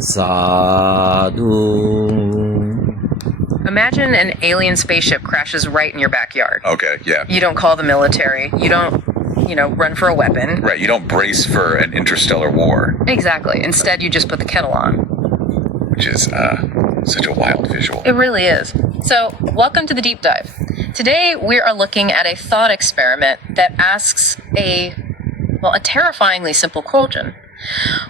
Sadhu. Imagine an alien spaceship crashes right in your backyard. Okay, yeah. You don't call the military. You don't, run for a weapon. Right, you don't brace for an interstellar war. Exactly. Instead, you just put the kettle on. Which is such a wild visual. It really is. So, welcome to the deep dive. Today, we are looking at a thought experiment that asks a terrifyingly simple question.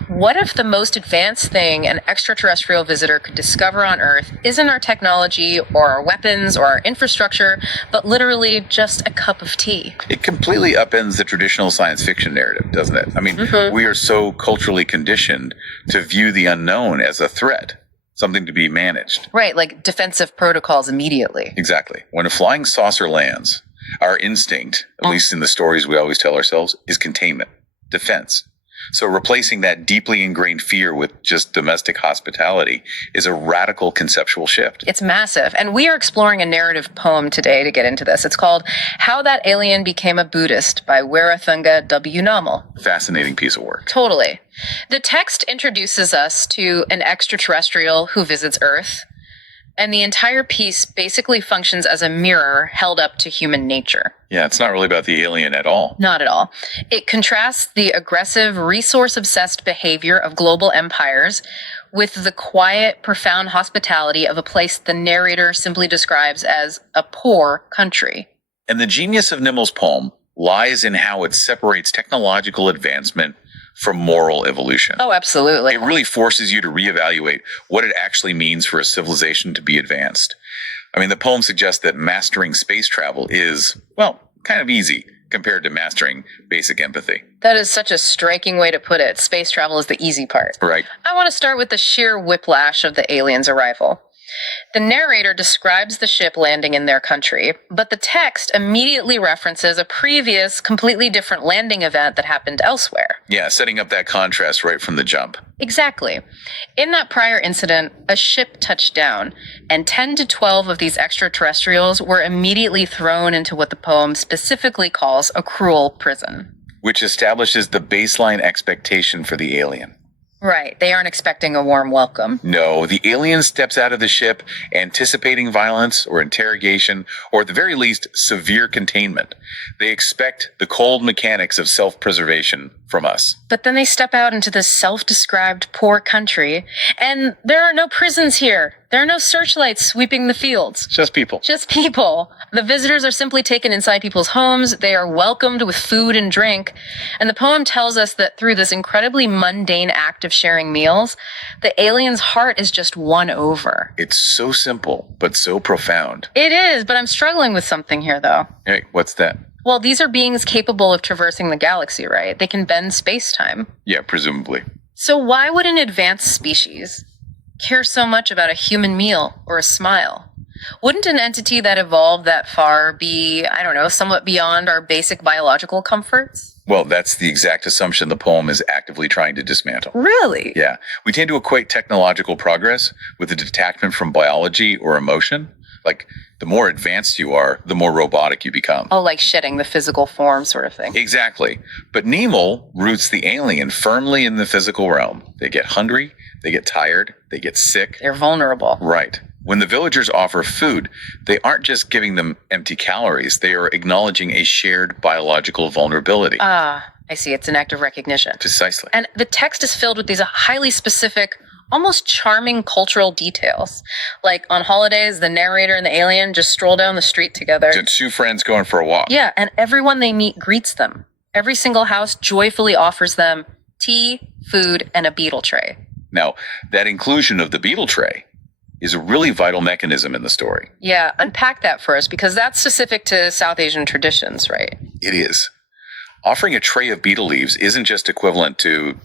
What if the most advanced thing an extraterrestrial visitor could discover on Earth isn't our technology or our weapons or our infrastructure, but literally just a cup of tea? It completely upends the traditional science fiction narrative, doesn't it? I mean, we are so culturally conditioned to view the unknown as a threat, something to be managed. Right, like defensive protocols immediately. Exactly. When a flying saucer lands, our instinct, at least in the stories we always tell ourselves, is containment, defense. So replacing that deeply ingrained fear with just domestic hospitality is a radical conceptual shift. It's massive. And we are exploring a narrative poem today to get into this. It's called How That Alien Became a Buddhist by Warathunga W. Namal. Fascinating piece of work. Totally. The text introduces us to an extraterrestrial who visits Earth, and the entire piece basically functions as a mirror held up to human nature. Yeah, it's not really about the alien at all. Not at all. It contrasts the aggressive, resource-obsessed behavior of global empires with the quiet, profound hospitality of a place the narrator simply describes as a poor country. And the genius of Nimmel's poem lies in how it separates technological advancement from moral evolution. Oh, absolutely. It really forces you to reevaluate what it actually means for a civilization to be advanced. I mean, the poem suggests that mastering space travel is, kind of easy compared to mastering basic empathy. That is such a striking way to put it. Space travel is the easy part. Right. I want to start with the sheer whiplash of the aliens' arrival. The narrator describes the ship landing in their country, but the text immediately references a previous, completely different landing event that happened elsewhere. Yeah, setting up that contrast right from the jump. Exactly. In that prior incident, a ship touched down, and 10 to 12 of these extraterrestrials were immediately thrown into what the poem specifically calls a cruel prison. Which establishes the baseline expectation for the alien. Right. They aren't expecting a warm welcome. No, the alien steps out of the ship anticipating violence or interrogation, or at the very least, severe containment. They expect the cold mechanics of self-preservation from us. But then they step out into this self-described poor country, and there are no prisons here. There are no searchlights sweeping the fields. Just people. Just people. The visitors are simply taken inside people's homes. They are welcomed with food and drink. And the poem tells us that through this incredibly mundane act of sharing meals, the alien's heart is just won over. It's so simple, but so profound. It is, but I'm struggling with something here, though. Hey, what's that? Well, these are beings capable of traversing the galaxy, right? They can bend space-time. Yeah, presumably. So why would an advanced species care so much about a human meal or a smile? Wouldn't an entity that evolved that far be, somewhat beyond our basic biological comforts? Well, that's the exact assumption the poem is actively trying to dismantle. Really? Yeah. We tend to equate technological progress with a detachment from biology or emotion. Like, the more advanced you are, the more robotic you become. Oh, like shedding the physical form sort of thing. Exactly. But Nemo roots the alien firmly in the physical realm. They get hungry, they get tired, they get sick. They're vulnerable. Right. When the villagers offer food, they aren't just giving them empty calories. They are acknowledging a shared biological vulnerability. Ah, I see. It's an act of recognition. Precisely. And the text is filled with these highly specific, almost charming cultural details. Like on holidays, the narrator and the alien just stroll down the street together. Just two friends going for a walk. Yeah, and everyone they meet greets them. Every single house joyfully offers them tea, food, and a beetle tray. Now, that inclusion of the beetle tray is a really vital mechanism in the story. Yeah, unpack that for us, because that's specific to South Asian traditions, right? It is. Offering a tray of beetle leaves isn't just equivalent to,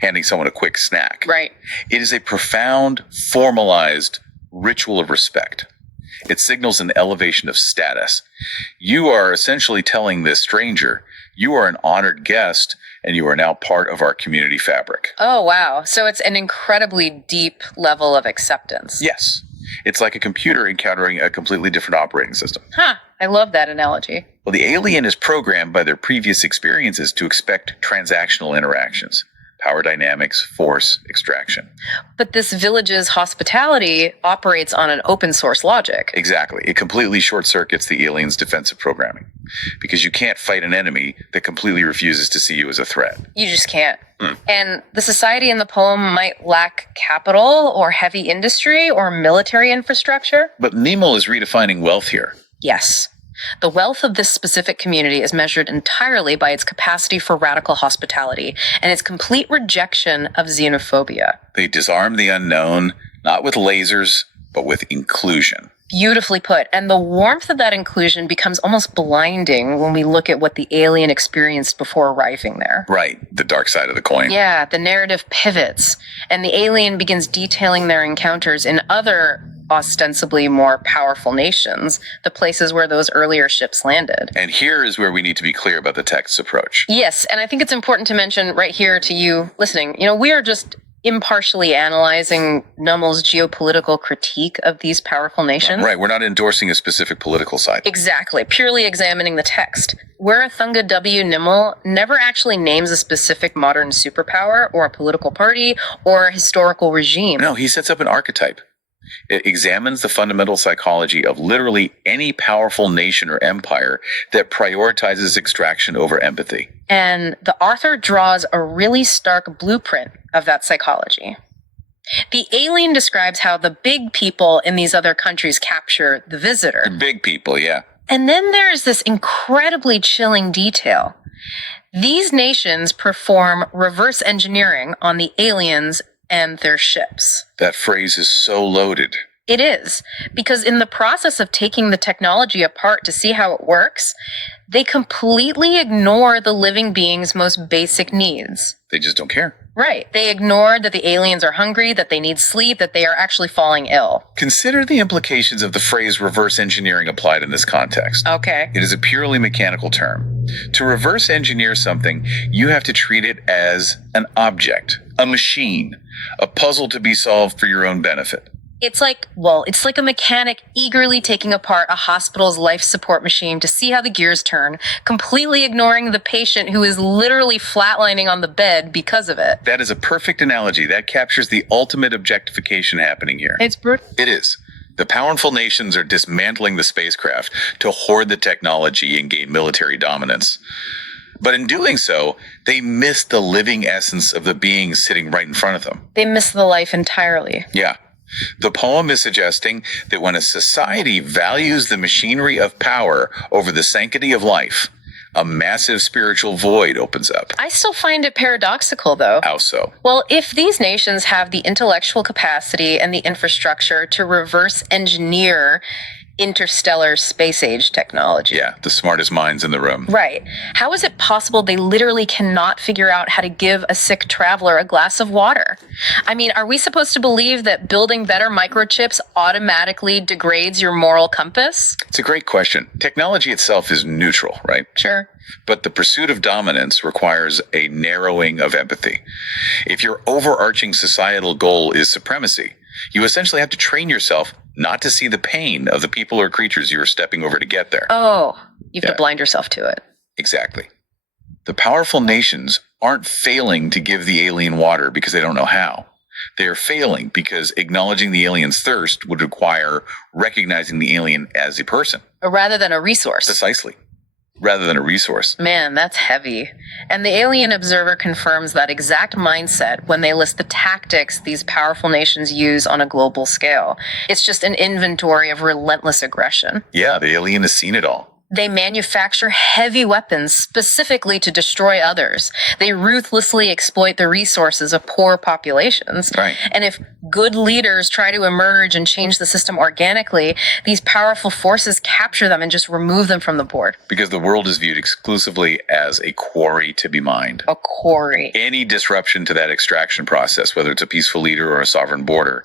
handing someone a quick snack. Right. It is a profound, formalized ritual of respect. It signals an elevation of status. You are essentially telling this stranger, you are an honored guest, and you are now part of our community fabric. Oh, wow. So it's an incredibly deep level of acceptance. Yes. It's like a computer encountering a completely different operating system. Huh. I love that analogy. Well, the alien is programmed by their previous experiences to expect transactional interactions. power dynamics, force, extraction. But this village's hospitality operates on an open source logic. Exactly. It completely short circuits the aliens' defensive programming because you can't fight an enemy that completely refuses to see you as a threat. You just can't. And the society in the poem might lack capital or heavy industry or military infrastructure. But Nemo is redefining wealth here. Yes. The wealth of this specific community is measured entirely by its capacity for radical hospitality and its complete rejection of xenophobia. They disarm the unknown, not with lasers, but with inclusion. Beautifully put. And the warmth of that inclusion becomes almost blinding when we look at what the alien experienced before arriving there. Right, the dark side of the coin. Yeah, the narrative pivots, and the alien begins detailing their encounters in other ostensibly more powerful nations, the places where those earlier ships landed. And here is where we need to be clear about the text's approach. Yes, and I think it's important to mention right here to you listening, we are just impartially analyzing Nummel's geopolitical critique of these powerful nations. Right, we're not endorsing a specific political side. Exactly, purely examining the text. Warathunga W. Nimmel never actually names a specific modern superpower or a political party or a historical regime. No, he sets up an archetype. It examines the fundamental psychology of literally any powerful nation or empire that prioritizes extraction over empathy. And the author draws a really stark blueprint of that psychology. The alien describes how the big people in these other countries capture the visitor. The big people, yeah. And then there's this incredibly chilling detail. These nations perform reverse engineering on the aliens and their ships. That phrase is so loaded. It is, because in the process of taking the technology apart to see how it works, they completely ignore the living being's most basic needs. They just don't care. Right. They ignore that the aliens are hungry, that they need sleep, that they are actually falling ill. Consider the implications of the phrase reverse engineering applied in this context. Okay. It is a purely mechanical term. To reverse engineer something, you have to treat it as an object, a machine, a puzzle to be solved for your own benefit. It's like a mechanic eagerly taking apart a hospital's life support machine to see how the gears turn, completely ignoring the patient who is literally flatlining on the bed because of it. That is a perfect analogy. That captures the ultimate objectification happening here. It's brutal. It is. The powerful nations are dismantling the spacecraft to hoard the technology and gain military dominance. But in doing so, they miss the living essence of the beings sitting right in front of them. They miss the life entirely. Yeah. The poem is suggesting that when a society values the machinery of power over the sanctity of life, a massive spiritual void opens up. I still find it paradoxical, though. How so? Well, if these nations have the intellectual capacity and the infrastructure to reverse engineer interstellar space age technology. Yeah, the smartest minds in the room. Right. How is it possible they literally cannot figure out how to give a sick traveler a glass of water? I mean, are we supposed to believe that building better microchips automatically degrades your moral compass? It's a great question. Technology itself is neutral, right? Sure. But the pursuit of dominance requires a narrowing of empathy. If your overarching societal goal is supremacy, you essentially have to train yourself not to see the pain of the people or creatures you are stepping over to get there. Oh, you have to blind yourself to it. Exactly. The powerful nations aren't failing to give the alien water because they don't know how. They are failing because acknowledging the alien's thirst would require recognizing the alien as a person. Rather than a resource. Precisely. Rather than a resource. Man, that's heavy. And the alien observer confirms that exact mindset when they list the tactics these powerful nations use on a global scale. It's just an inventory of relentless aggression. Yeah, the alien has seen it all. They manufacture heavy weapons specifically to destroy others. They ruthlessly exploit the resources of poor populations. Right. And if good leaders try to emerge and change the system organically, these powerful forces capture them and just remove them from the board. Because the world is viewed exclusively as a quarry to be mined. A quarry. Any disruption to that extraction process, whether it's a peaceful leader or a sovereign border,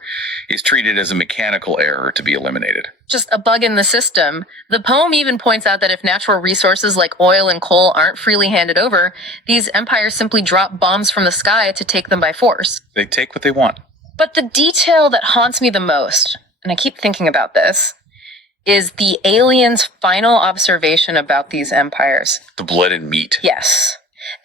is treated as a mechanical error to be eliminated. Just a bug in the system. The poem even points out that if natural resources like oil and coal aren't freely handed over, these empires simply drop bombs from the sky to take them by force. They take what they want. But the detail that haunts me the most, and I keep thinking about this, is the alien's final observation about these empires. The blood and meat. Yes.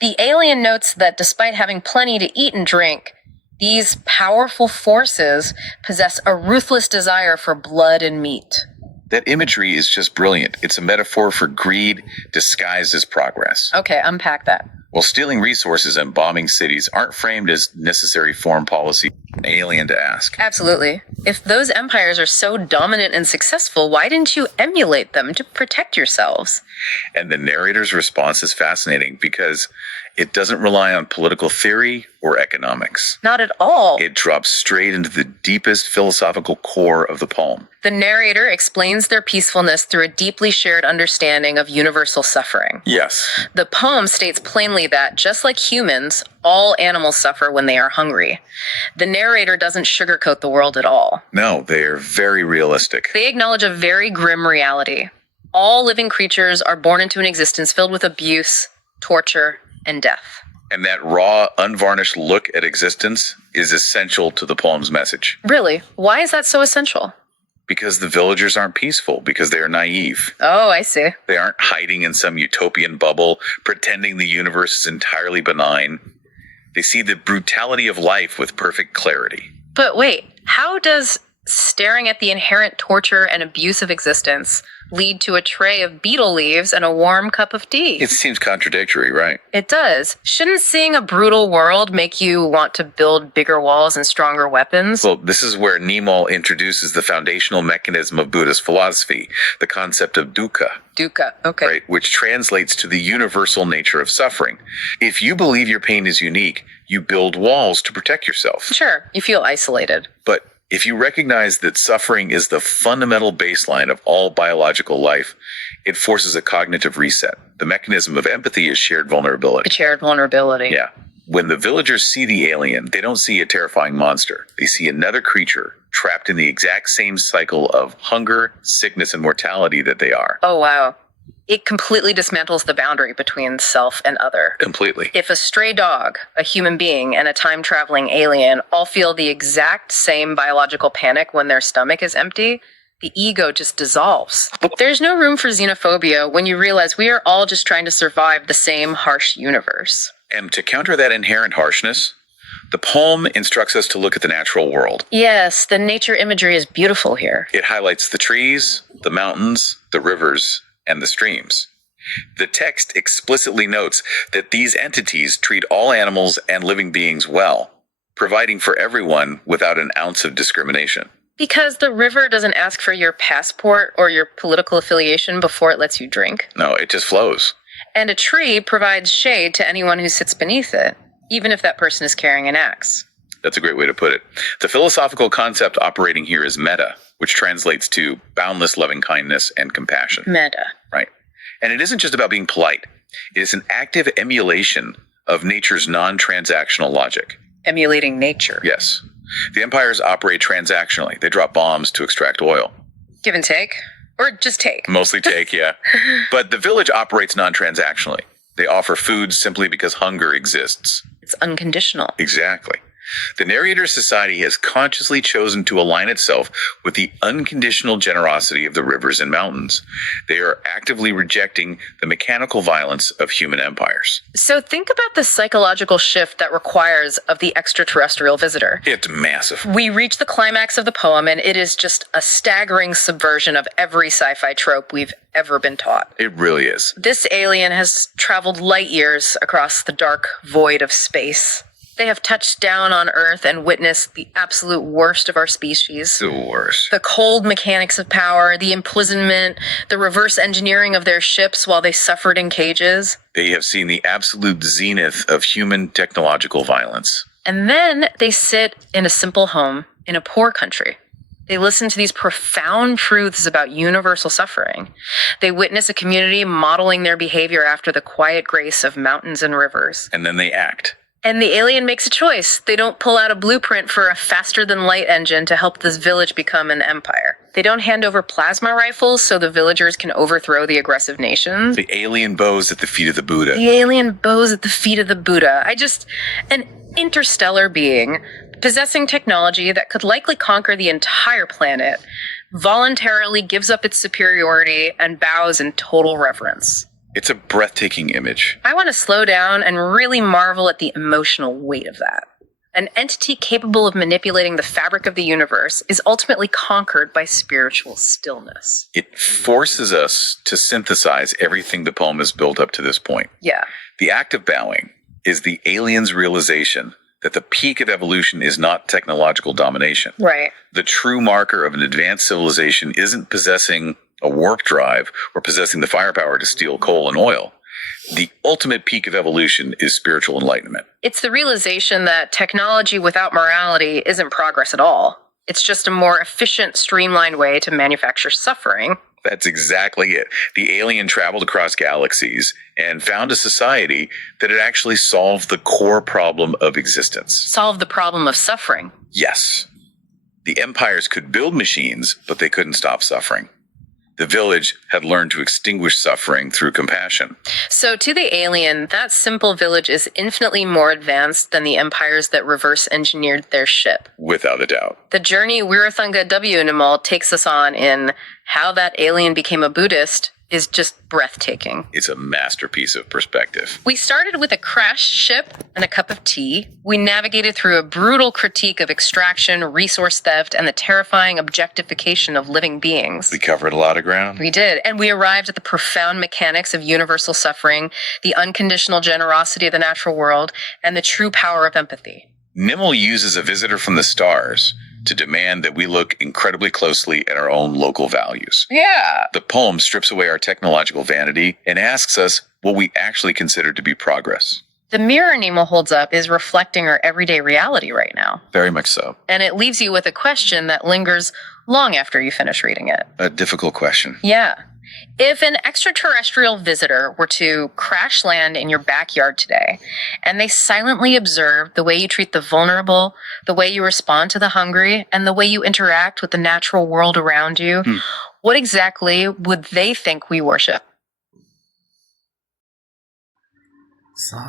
The alien notes that despite having plenty to eat and drink, these powerful forces possess a ruthless desire for blood and meat. That imagery is just brilliant. It's a metaphor for greed disguised as progress. Okay, unpack that. While stealing resources and bombing cities aren't framed as necessary foreign policy, an alien to ask. Absolutely. If those empires are so dominant and successful, why didn't you emulate them to protect yourselves? And the narrator's response is fascinating because it doesn't rely on political theory or economics. Not at all. It drops straight into the deepest philosophical core of the poem. The narrator explains their peacefulness through a deeply shared understanding of universal suffering. Yes. The poem states plainly that, just like humans, all animals suffer when they are hungry. The narrator doesn't sugarcoat the world at all. No, they are very realistic. They acknowledge a very grim reality. All living creatures are born into an existence filled with abuse, torture, and death. And that raw, unvarnished look at existence is essential to the poem's message. Really? Why is that so essential? Because the villagers aren't peaceful, because they are naive. Oh, I see. They aren't hiding in some utopian bubble, pretending the universe is entirely benign. They see the brutality of life with perfect clarity. But wait, how does staring at the inherent torture and abuse of existence lead to a tray of beetle leaves and a warm cup of tea? It seems contradictory, right? It does. Shouldn't seeing a brutal world make you want to build bigger walls and stronger weapons? Well, this is where Niemal introduces the foundational mechanism of Buddhist philosophy, the concept of dukkha. Dukkha, okay. Right, which translates to the universal nature of suffering. If you believe your pain is unique, you build walls to protect yourself. Sure, you feel isolated. But if you recognize that suffering is the fundamental baseline of all biological life, it forces a cognitive reset. The mechanism of empathy is shared vulnerability. Shared vulnerability. Yeah. When the villagers see the alien, they don't see a terrifying monster. They see another creature trapped in the exact same cycle of hunger, sickness, and mortality that they are. Oh, wow. It completely dismantles the boundary between self and other. Completely. If a stray dog, a human being, and a time-traveling alien all feel the exact same biological panic when their stomach is empty, the ego just dissolves. There's no room for xenophobia when you realize we are all just trying to survive the same harsh universe. And to counter that inherent harshness, the poem instructs us to look at the natural world. Yes, the nature imagery is beautiful here. It highlights the trees, the mountains, the rivers, and the streams. The text explicitly notes that these entities treat all animals and living beings well, providing for everyone without an ounce of discrimination. Because the river doesn't ask for your passport or your political affiliation before it lets you drink. No, it just flows. And a tree provides shade to anyone who sits beneath it, even if that person is carrying an axe. That's a great way to put it. The philosophical concept operating here is metta, which translates to boundless loving kindness and compassion. Metta. Right. And it isn't just about being polite. It is an active emulation of nature's non-transactional logic. Emulating nature. Yes. The empires operate transactionally. They drop bombs to extract oil. Give and take? Or just take? Mostly take, yeah. But the village operates non-transactionally. They offer food simply because hunger exists. It's unconditional. Exactly. The narrator's society has consciously chosen to align itself with the unconditional generosity of the rivers and mountains. They are actively rejecting the mechanical violence of human empires. So think about the psychological shift that requires of the extraterrestrial visitor. It's massive. We reach the climax of the poem, and it is just a staggering subversion of every sci-fi trope we've ever been taught. It really is. This alien has traveled light years across the dark void of space. They have touched down on Earth and witnessed the absolute worst of our species. The worst. The cold mechanics of power, the imprisonment, the reverse engineering of their ships while they suffered in cages. They have seen the absolute zenith of human technological violence. And then they sit in a simple home in a poor country. They listen to these profound truths about universal suffering. They witness a community modeling their behavior after the quiet grace of mountains and rivers. And then they act. And the alien makes a choice. They don't pull out a blueprint for a faster-than-light engine to help this village become an empire. They don't hand over plasma rifles so the villagers can overthrow the aggressive nations. The alien bows at the feet of the Buddha. The alien bows at the feet of the Buddha. An interstellar being, possessing technology that could likely conquer the entire planet, voluntarily gives up its superiority and bows in total reverence. It's a breathtaking image. I want to slow down and really marvel at the emotional weight of that. An entity capable of manipulating the fabric of the universe is ultimately conquered by spiritual stillness. It forces us to synthesize everything the poem has built up to this point. Yeah. The act of bowing is the alien's realization that the peak of evolution is not technological domination. Right. The true marker of an advanced civilization isn't possessing a warp drive or possessing the firepower to steal coal and oil. The ultimate peak of evolution is spiritual enlightenment. It's the realization that technology without morality isn't progress at all. It's just a more efficient, streamlined way to manufacture suffering. That's exactly it. The alien traveled across galaxies and found a society that had actually solved the core problem of existence. Solve the problem of suffering. Yes. The empires could build machines, but they couldn't stop suffering. The village had learned to extinguish suffering through compassion. So to the alien, that simple village is infinitely more advanced than the empires that reverse engineered their ship. Without a doubt. The journey Wirathanga W. Nimal takes us on in How That Alien Became a Buddhist is just breathtaking. It's a masterpiece of perspective. We started with a crashed ship and a cup of tea. We navigated through a brutal critique of extraction, resource theft, and the terrifying objectification of living beings. We covered a lot of ground. We did. And we arrived at the profound mechanics of universal suffering, the unconditional generosity of the natural world, and the true power of empathy. Nimel uses a visitor from the stars to demand that we look incredibly closely at our own local values. Yeah. The poem strips away our technological vanity and asks us what we actually consider to be progress. The mirror Nemo holds up is reflecting our everyday reality right now. Very much so. And it leaves you with a question that lingers long after you finish reading it. A difficult question. Yeah. If an extraterrestrial visitor were to crash land in your backyard today, and they silently observed the way you treat the vulnerable, the way you respond to the hungry, and the way you interact with the natural world around you, what exactly would they think we worship? Sadhu.